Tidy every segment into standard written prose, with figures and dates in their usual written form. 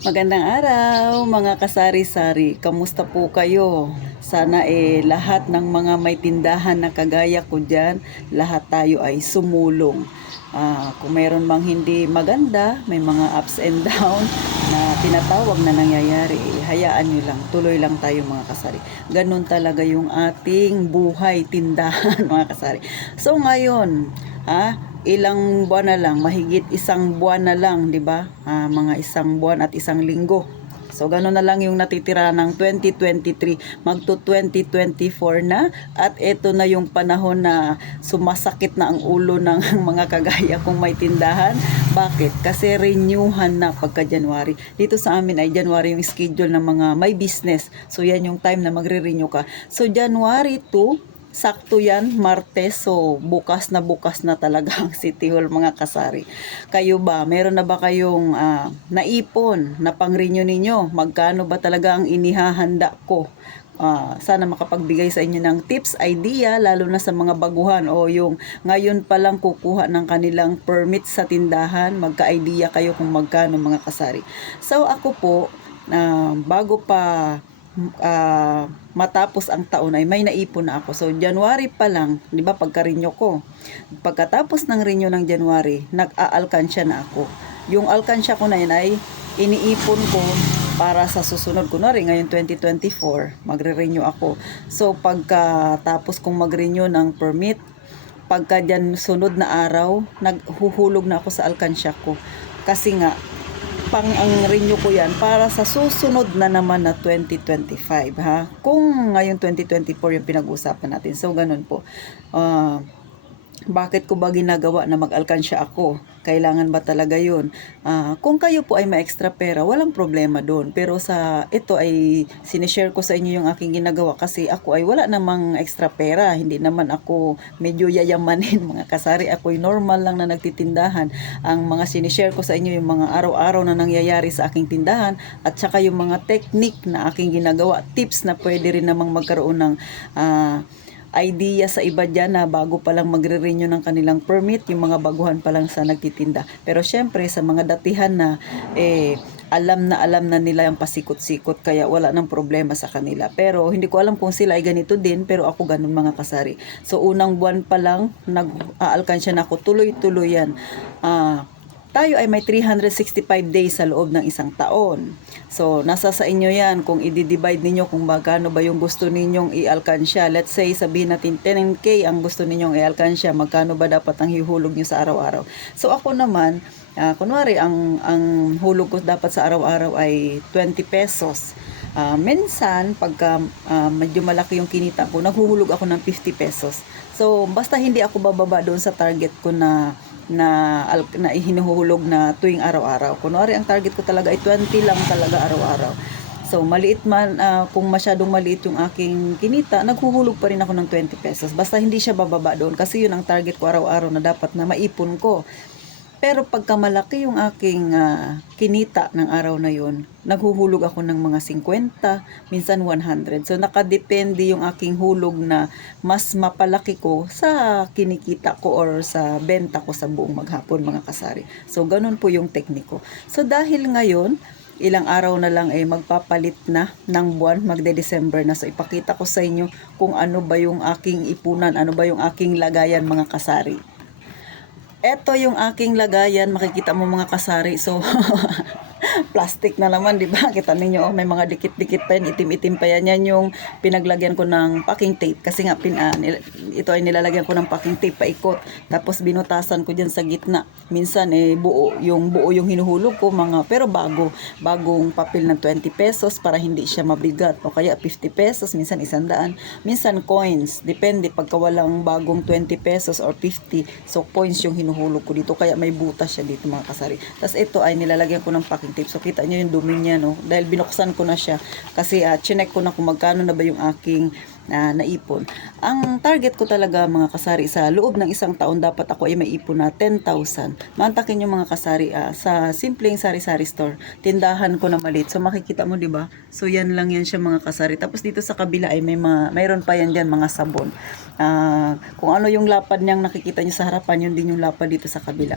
Magandang araw mga kasari-sari. Kamusta po kayo? Sana lahat ng mga may tindahan na kagaya ko dyan, lahat tayo ay sumulong. Kung mayroon mang hindi maganda, may mga ups and down na tinatawag na nangyayari, hayaan nyo lang, tuloy lang tayo mga kasari. Ganun talaga yung ating buhay tindahan mga kasari. So ngayon, ilang buwan na lang, mahigit isang buwan na lang, 'di ba? Mga isang buwan at isang linggo. So gano'n na lang yung natitira ng 2023, magto 2024 na, at ito na yung panahon na sumasakit na ang ulo ng mga kagaya kong may tindahan. Bakit? Kasi renewhan na pagka January. Dito sa amin ay January yung schedule ng mga may business. So yan yung time na magre-renew ka. So January 2, sakto yan, Martes, so bukas na talaga ang City Hall mga kasari. Kayo ba, meron na ba kayong naipon na pang-renew ninyo? Magkano ba talaga ang inihahanda ko? Sana makapagbigay sa inyo ng tips, idea, lalo na sa mga baguhan o yung ngayon pa lang kukuha ng kanilang permit sa tindahan, magka-idea kayo kung magkano mga kasari. So ako po, bago pa matapos ang taon ay may naipon na ako. So January pa lang, 'di ba, pagka-renew ko. Pagkatapos ng renew ng January, nag-aalkansya na ako. Yung alkansya ko na yun ay iniipon ko para sa susunod. Kunwari ngayon 2024, magre-renew ako. So pagkatapos kong mag-renew ng permit, pagka dyan sunod na araw, naghuhulog na ako sa alkansya ko. Kasi nga, pang ang renew ko yan para sa susunod na naman na 2025 ha. Kung ngayon 2024 yung pinag-uusapan natin. So ganun po. Bakit ko ba ginagawa na mag-alkansya ako? Kailangan ba talaga yun? Kung kayo po ay may extra pera, walang problema doon. Pero sa ito ay sinishare ko sa inyo yung aking ginagawa kasi ako ay wala namang extra pera. Hindi naman ako medyo yayamanin mga kasari. Ako ay normal lang na nagtitindahan. Ang mga sinishare ko sa inyo yung mga araw-araw na nangyayari sa aking tindahan at saka yung mga technique na aking ginagawa. Tips na pwede rin namang magkaroon ng idea sa iba dyan na bago pa lang magre-renew ng kanilang permit, yung mga baguhan pa lang sa nagtitinda. Pero syempre sa mga datihan na alam na nila yung pasikot-sikot kaya wala nang problema sa kanila. Pero hindi ko alam kung sila ay ganito din, pero ako ganun mga kasari. So unang buwan pa lang nag-aalkansya na ako, tuloy-tuloy yan. Tayo ay may 365 days sa loob ng isang taon. So, nasa sa inyo yan kung i-divide ninyo kung magkano ba yung gusto ninyong i-alkansya. Let's say, sabihin natin 10K ang gusto ninyong i-alkansya. Magkano ba dapat ang hihulog nyo sa araw-araw? So, ako naman, kunwari, ang hulog ko dapat sa araw-araw ay 20 pesos. Minsan, pagka medyo malaki yung kinita ko, naghuhulog ako ng 50 pesos. So, basta hindi ako bababa doon sa target ko na hinuhulog na tuwing araw-araw. Kunwari, ang target ko talaga ay 20 lang talaga araw-araw. So, maliit man, kung masyadong maliit yung aking kinita, naghuhulog pa rin ako ng 20 pesos. Basta hindi siya bababa doon kasi yun ang target ko araw-araw na dapat na maipon ko. Pero pagka malaki yung aking kinita ng araw na yun, naghuhulog ako ng mga 50, minsan 100. So nakadepende yung aking hulog na mas mapalaki ko sa kinikita ko or sa benta ko sa buong maghapon mga kasari. So ganun po yung tekniko. So dahil ngayon, ilang araw na lang magpapalit na ng buwan, magde-December na. So ipakita ko sa inyo kung ano ba yung aking ipunan, ano ba yung aking lagayan mga kasari. Ito yung aking lagayan, makikita mo mga kasari. So, plastic na naman, di ba? Kita ninyo, may mga dikit-dikit pa yan, itim-itim pa yan. Yan yung pinaglagyan ko ng packing tape. Kasi nga, ito ay nilalagyan ko ng packing tape, paikot. Tapos, binutasan ko dyan sa gitna. Minsan, buo yung hinuhulog ko, pero bagong papel ng 20 pesos para hindi siya mabigat. O kaya, 50 pesos, minsan 100. Minsan, coins. Depende, pagka walang bagong 20 pesos or 50, so coins yung hinuhulog ko dito. Kaya may butas siya dito mga kasari. Tapos, ito ay nilalagyan ko ng packing tape. So kita nyo yung dumi niya, no? Dahil binuksan ko na siya kasi chinek ko na kung magkano na ba yung aking naipon. Ang target ko talaga mga kasari sa loob ng isang taon dapat ako ay maipon na 10,000. Mantakin yung mga kasari sa simpleng sari-sari store. Tindahan ko na maliit. So makikita mo 'di ba? So yan lang yan siya mga kasari. Tapos dito sa kabila ay mayroon pa yan diyan mga sabon. Kung ano yung lapad niyang nakikita niyo sa harapan, yun din yung lapad dito sa kabila.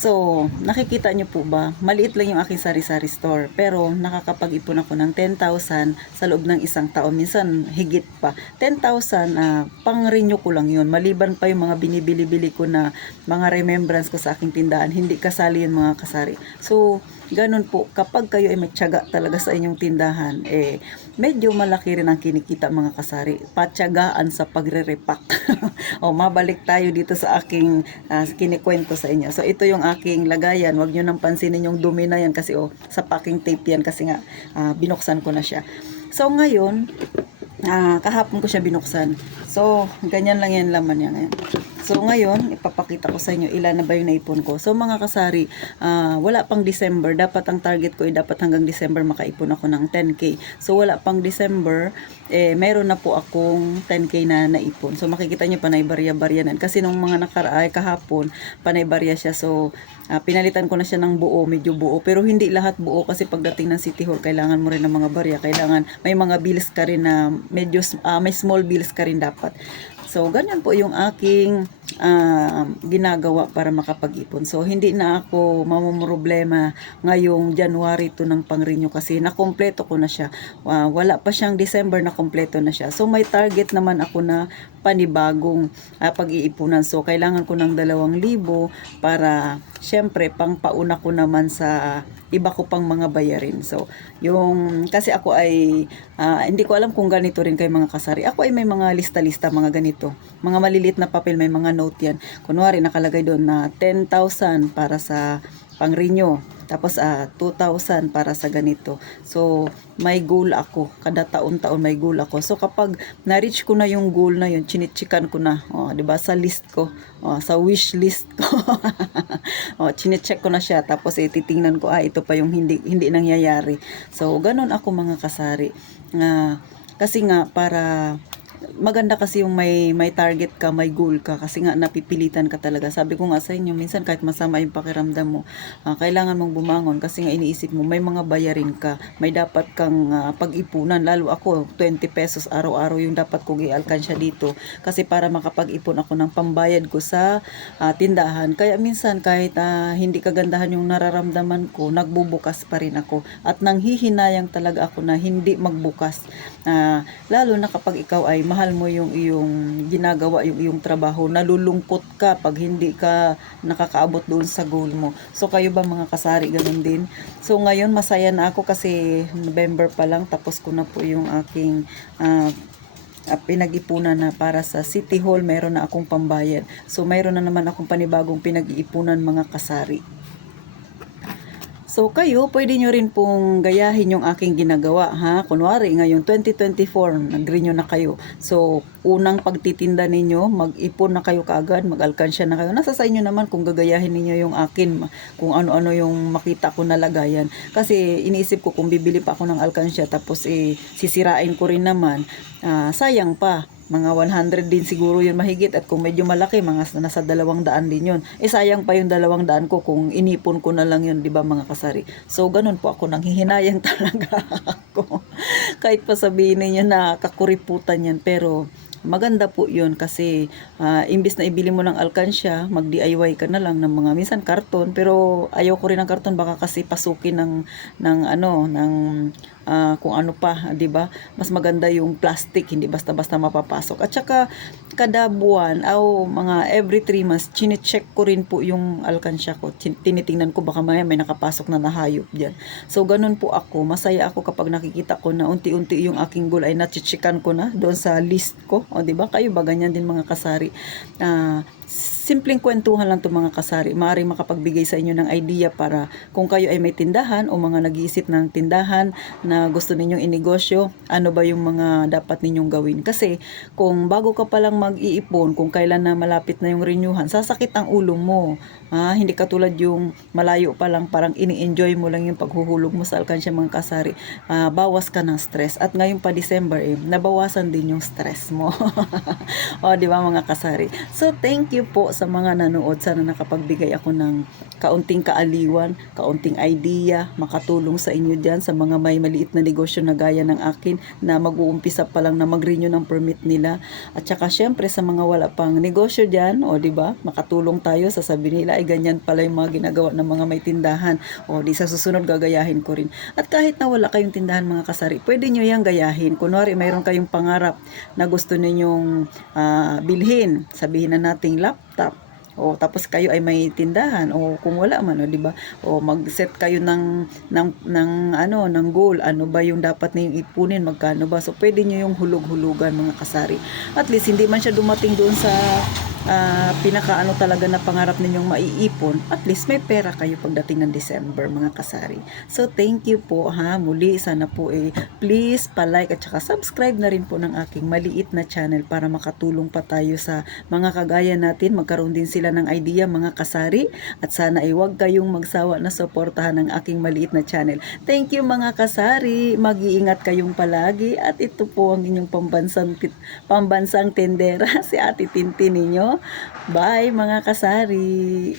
So, nakikita niyo po ba? Maliit lang yung aking sari-sari store. Pero, nakakapag-ipon ako ng 10,000 sa loob ng isang taon. Minsan, higit pa. 10,000, pang-renew ko lang yun. Maliban pa yung mga binibili-bili ko na mga remembrance ko sa aking tindahan. Hindi kasali yun mga kasari. So, ganun po. Kapag kayo ay magtiyaga talaga sa inyong tindahan, medyo malaki rin ang kinikita mga kasari. Patyagaan sa pagre-repack. O, mabalik tayo dito sa aking kinikwento sa inyo. So, ito yung aking lagayan. Huwag nyo nang pansinin yung dumi na yan kasi sa packing tape yan kasi nga binuksan ko na siya. So, ngayon, kahapon ko siya binuksan. So, ganyan lang yan laman niya ngayon. So, ngayon, ipapakita ko sa inyo ilan na ba yung naipon ko. So, mga kasari, wala pang December. Dapat ang target ko ay dapat hanggang December makaipon ako ng 10K. So, wala pang December, meron na po akong 10K na naipon. So, makikita nyo panay-barya-barya na. Kasi nung mga kahapon, panay-barya siya. So, pinalitan ko na siya ng buo, medyo buo. Pero hindi lahat buo kasi pagdating ng City Hall, kailangan mo rin ng mga barya. Kailangan may mga bills ka rin na medyo, may small bills ka rin dapat. So, ganyan po yung aking ginagawa para makapag-ipon. So, hindi na ako mamumroblema ngayong January to ng pang-renew kasi nakompleto ko na siya. Wala pa siyang December, nakompleto na siya. So, may target naman ako na panibagong pag-iipunan. So, kailangan ko ng 2,000 para, syempre, pang-pauna ko naman sa iba ko pang mga bayarin. So, kasi ako ay, hindi ko alam kung ganito rin kay mga kasari. Ako ay may mga lista-lista, mga ganito. Mga maliliit na papel, may mga note yan. Kunwari, nakalagay doon na 10,000 para sa pang-renew. Tapos 2,000 para sa ganito. So, may goal ako. Kada taon-taon may goal ako. So, kapag na-reach ko na yung goal na yun, chinichikan ko na. 'Di ba sa list ko, sa wish list ko. Chine-check ko na siya. Tapos titingnan ko, ito pa yung hindi nangyayari. So, ganun ako mga kasari. Kasi nga, para maganda kasi yung may target ka, may goal ka kasi nga napipilitan ka talaga. Sabi ko nga sa inyo, minsan kahit masama yung pakiramdam mo, kailangan mong bumangon kasi nga iniisip mo may mga bayarin ka, may dapat kang pag-ipunan. Lalo ako, 20 pesos araw-araw yung dapat kong i-alkansya dito kasi para makapag-ipon ako ng pambayad ko sa tindahan. Kaya minsan kahit hindi kagandahan yung nararamdaman ko, nagbubukas pa rin ako at nanghihinayang talaga ako na hindi magbukas. Lalo na kapag ikaw ay mahal mo yung iyong ginagawa, yung iyong trabaho, nalulungkot ka pag hindi ka nakakaabot doon sa goal mo. So, kayo ba mga kasari, ganun din? So, ngayon, masaya na ako kasi November pa lang, tapos ko na po yung aking pinag-ipunan na para sa City Hall, meron na akong pambayad. So, mayroon na naman akong panibagong pinag-iipunan mga kasari. So, kayo, pwede nyo rin pong gayahin yung aking ginagawa, ha? Kunwari, ngayon, 2024, nag-renew na kayo. So, unang pagtitinda ninyo, mag-ipon na kayo kaagad, mag-alkansya na kayo. Nasa sa inyo naman kung gagayahin ninyo yung akin, kung ano-ano yung makita ko na lagayan. Kasi, iniisip ko kung bibili pa ako ng alkansya, tapos sisirain ko rin naman, sayang pa. Mga 100 din siguro yun mahigit at kung medyo malaki mga nasa 200 din yun. Sayang pa yung 200 ko kung inipon ko na lang yun, 'di ba mga kasari? So ganun po ako, nanghihinayang talaga ako. Kahit pa sabihin niyo na kakuriputan yan, pero maganda po yun kasi imbis na ibili mo ng alkansya, mag-DIY ka na lang ng mga minsan karton, pero ayaw ko rin ng karton baka kasi pasukin ng kung ano pa, 'di ba? Mas maganda yung plastic, hindi basta-basta mapapasok. At saka kada buwan o mga every 3 months, chine-check ko rin po yung alkansya ko. Tinitingnan ko baka may nakapasok na hayop diyan. So ganun po ako, masaya ako kapag nakikita ko na unti-unti yung aking goal ay na-checkan ko na doon sa list ko. O 'di ba? Kayo ba ganyan din mga kasari? simpleng kwentuhan lang to mga kasari. Maaaring makapagbigay sa inyo ng idea para kung kayo ay may tindahan o mga nag-iisip ng tindahan na gusto ninyong inegosyo, ano ba yung mga dapat ninyong gawin. Kasi kung bago ka palang mag-iipon, kung kailan na malapit na yung renyuhan, sasakit ang ulo mo. Hindi katulad yung malayo pa lang, parang ini-enjoy mo lang yung paghuhulog mo sa alkansya mga kasari. Bawas ka ng stress. At ngayon pa December nabawasan din yung stress mo. O, di ba mga kasari? So, thank you po sa mga nanood. Sana nakapagbigay ako ng kaunting kaaliwan, kaunting idea, makatulong sa inyo dyan, sa mga may maliit na negosyo na gaya ng akin, na mag-uumpisa pa lang na mag-renew ng permit nila. At saka, syempre, sa mga wala pang negosyo dyan, o, di ba? Makatulong tayo, sasabihin nila, ay ganyan pala yung mga ginagawa ng mga may tindahan. O, di sa susunod, gagayahin ko rin. At kahit na wala kayong tindahan mga kasari, pwede nyo yung gayahin. Kunwari, mayroon kayong pangarap na gusto ninyong bilhin, sabihin na nating laptop, o tapos kayo ay may tindahan, o kung wala man, o di ba, o mag-set kayo ng goal, ano ba yung dapat ninyong ipunin, magkano ba, so pwede nyo yung hulug-hulugan mga kasari. At least hindi man siya dumating doon sa pinakaano talaga na pangarap ninyong maiipon, at least may pera kayo pagdating ng December mga kasari. So thank you po muli, sana po please pa-like at saka subscribe na rin po ng aking maliit na channel para makatulong pa tayo sa mga kagaya natin, magkaroon din sila ng idea mga kasari, at sana huwag kayong magsawa na suportahan ng aking maliit na channel. Thank you mga kasari, mag-iingat kayong palagi, at ito po ang inyong pambansang tendera si Ate Tintin ninyo. Bye mga kasari!